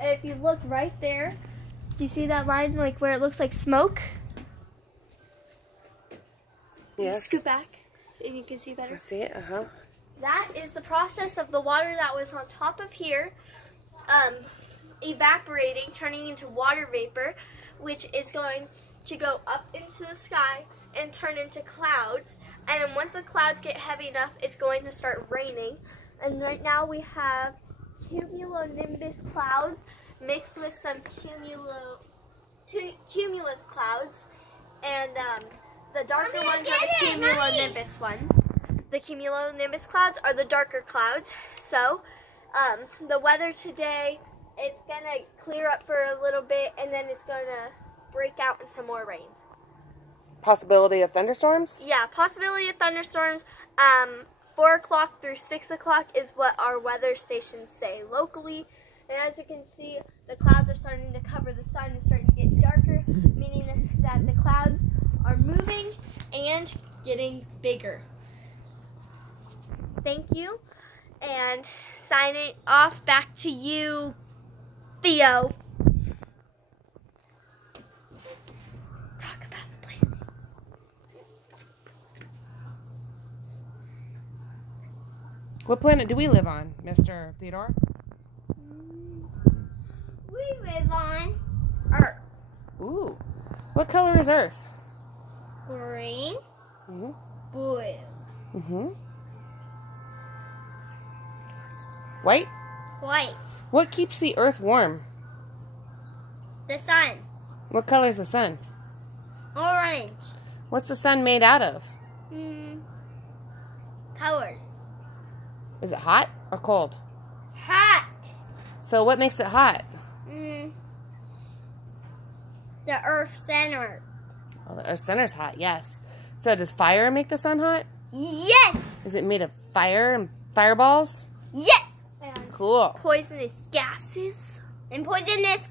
If you look right there, do you see that line like where it looks like smoke? Yes. Scoot back and you can see better. I see it, That is the process of the water that was on top of here evaporating, turning into water vapor, which is going to go up into the sky and turn into clouds. And then once the clouds get heavy enough, it's going to start raining. And right now we have cumulonimbus clouds mixed with some cumulus clouds. And the darker ones are the cumulonimbus ones. The cumulonimbus clouds are the darker clouds. So the weather today, it's going to clear up for a little bit and then it's going to break out in some more rain. Possibility of thunderstorms? Yeah, possibility of thunderstorms. 4 o'clock through 6 o'clock is what our weather stations say locally. And as you can see, the clouds are starting to cover the sun and starting to get darker, meaning that the clouds are moving and getting bigger. Thank you. And signing off, back to you, Theo. Talk about the planets. What planet do we live on, Mr. Theodore? We live on Earth. Ooh. What color is Earth? Green, Mm-hmm. blue. Mm-hmm. White? White. What keeps the Earth warm? The sun. What color is the sun? Orange. What's the sun made out of? Colored. Is it hot or cold? Hot. So what makes it hot? The Earth center. Well, the Earth center's hot, yes. So does fire make the sun hot? Yes. Is it made of fire and fireballs? Yes. And Cool. poisonous gases. And poisonous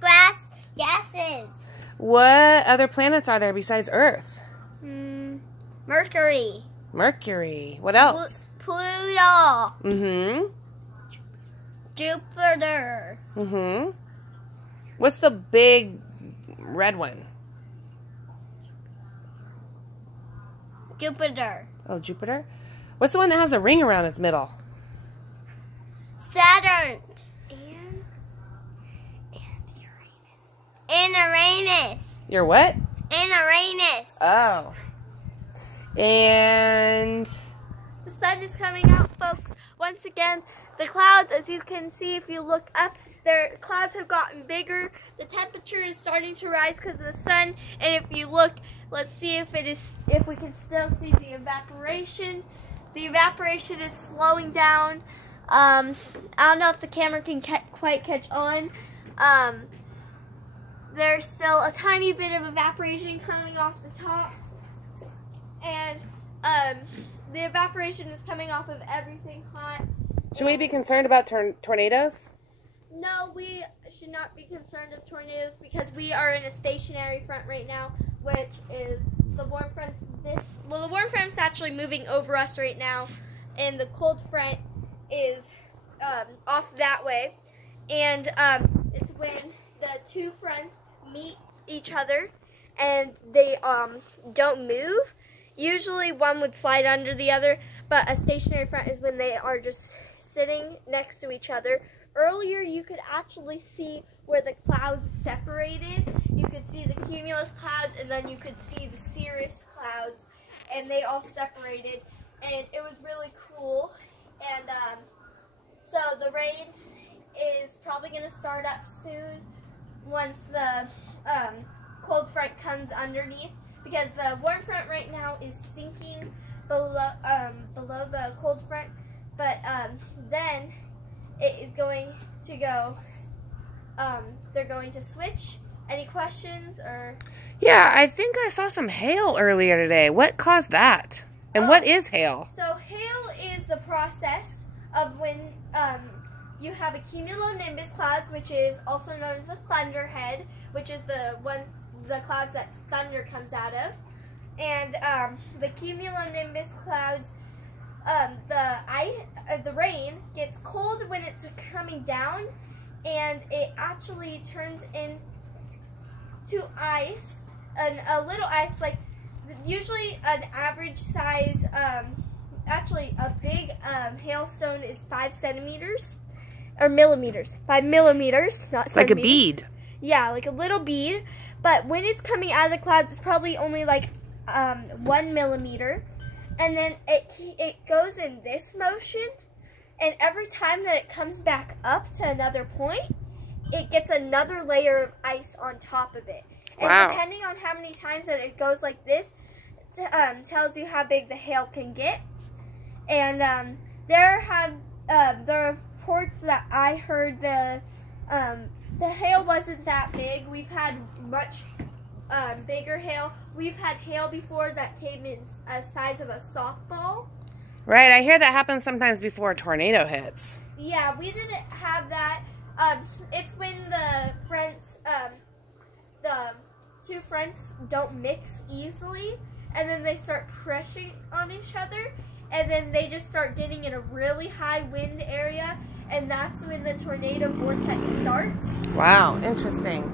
gases. What other planets are there besides Earth? Mercury. Mercury. What else? Pluto. Mm-hmm. Jupiter. Mm-hmm. What's the big red one? Jupiter. Oh, Jupiter. What's the one that has the ring around its middle? Saturn. And Uranus. Your what? Uranus. Oh. And the sun is coming out, folks. Once again, the clouds, as you can see if you look up, their clouds have gotten bigger. The temperature is starting to rise because of the sun. And if you look, let's see if we can still see the evaporation. The evaporation is slowing down. I don't know if the camera can quite catch on. There's still a tiny bit of evaporation coming off the top. And the evaporation is coming off of everything hot. should we be concerned about tornadoes? No, we should not be concerned of tornadoes because we are in a stationary front right now, which is the warm front's the warm front's actually moving over us right now, and the cold front is off that way. And it's when the two fronts meet each other and they don't move. Usually one would slide under the other, but a stationary front is when they are just sitting next to each other. Earlier you could actually see where the clouds separated. You could see the cumulus clouds and then you could see the cirrus clouds, and they all separated, and it was really cool. And so the rain is probably going to start up soon once the cold front comes underneath, because the warm front right now is sinking below the cold front, but then it is going to go, they're going to switch. Any questions or? Yeah, I think I saw some hail earlier today. What caused that? And what is hail? So hail is the process of when you have a cumulonimbus clouds, which is also known as a thunderhead, which is the clouds that thunder comes out of. And the cumulonimbus clouds, the rain gets cold when it's coming down, and it actually turns into ice, a little ice, like usually an average size, actually a big hailstone is 5 centimeters, or millimeters, 5 millimeters, not Like a centimeters. bead. Yeah, like a little bead, but when it's coming out of the clouds, it's probably only like 1 millimeter, and then it goes in this motion, and every time that it comes back up to another point, it gets another layer of ice on top of it. And Wow. depending on how many times that it goes like this, tells you how big the hail can get. And the reports that I heard, the hail wasn't that big. We've had much bigger hail. We've had hail before that came in a size of a softball. Right, I hear that happens sometimes before a tornado hits. Yeah, we didn't have that. It's when the fronts, the two fronts don't mix easily, and then they start pressing on each other, and then they just start getting in a really high wind area, and that's when the tornado vortex starts. Wow, interesting.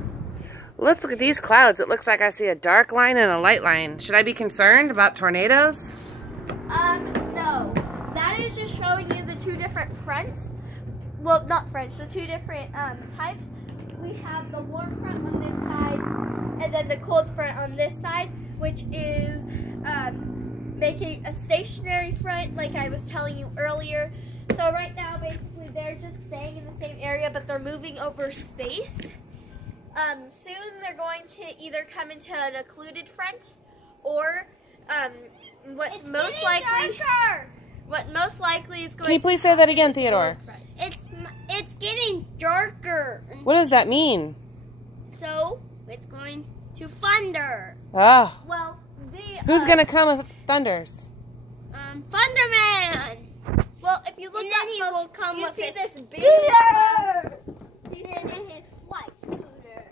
Let's look at these clouds. It looks like I see a dark line and a light line. Should I be concerned about tornadoes? No. That is just showing you the two different fronts. Well, not fronts, the two different types. We have the warm front on this side, and then the cold front on this side, which is making a stationary front, like I was telling you earlier. So right now, basically, they're just staying in the same area, but they're moving over space. Soon they're going to either come into an occluded front, or what's most likely is going. Can you please say that again, Theodore? It's getting darker. What does that mean? So it's going to thunder. Oh, Well, who's gonna come with thunders? Thunderman. Well, if you look And then up he close, will come you with see his this big scooter. And then his flight scooter.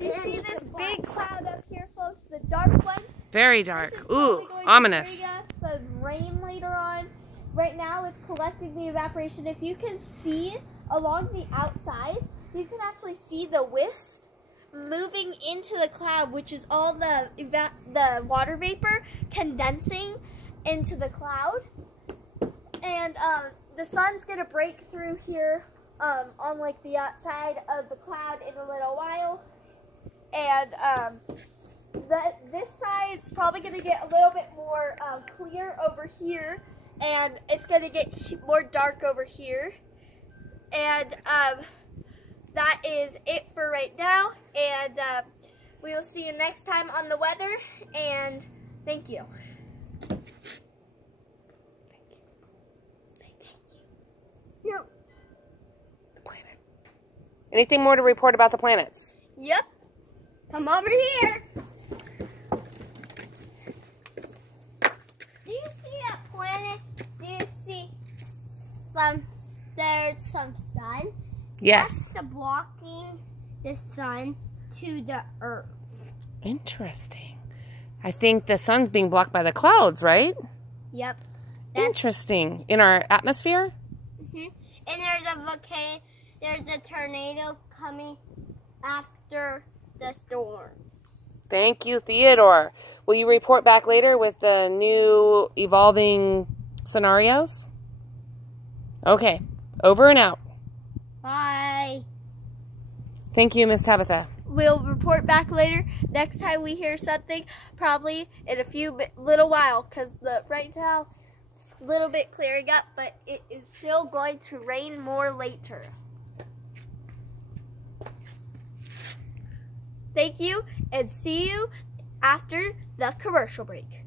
You see this big cloud up here, folks? The dark one. Very This dark. is probably Ooh, going to ominous. bring us some rain later on. Right now, it's collecting the evaporation. If you can see along the outside, you can actually see the wisp moving into the cloud, which is all the water vapor condensing into the cloud. And the sun's gonna break through here on like the outside of the cloud in a little while. And this side's probably going to get a little bit more clear over here, and it's going to get more dark over here. And that is it for right now, and we will see you next time on the weather, and thank you. Say thank you. No. The planet. Anything more to report about the planets? Yep. Come over here. Do you see a planet? Do you see there's some sun? Yes. That's blocking the sun to the earth. Interesting. I think the sun's being blocked by the clouds, right? Yep. Interesting. In our atmosphere? And there's a volcano. There's a tornado coming after the storm. Thank you, Theodore. Will you report back later with the new evolving scenarios? Okay. Over and out. Bye. Thank you, Miss Tabitha. We'll report back later next time we hear something, probably in a little while, because right now it's a little bit clearing up, but it is still going to rain more later. Thank you, and see you after the commercial break.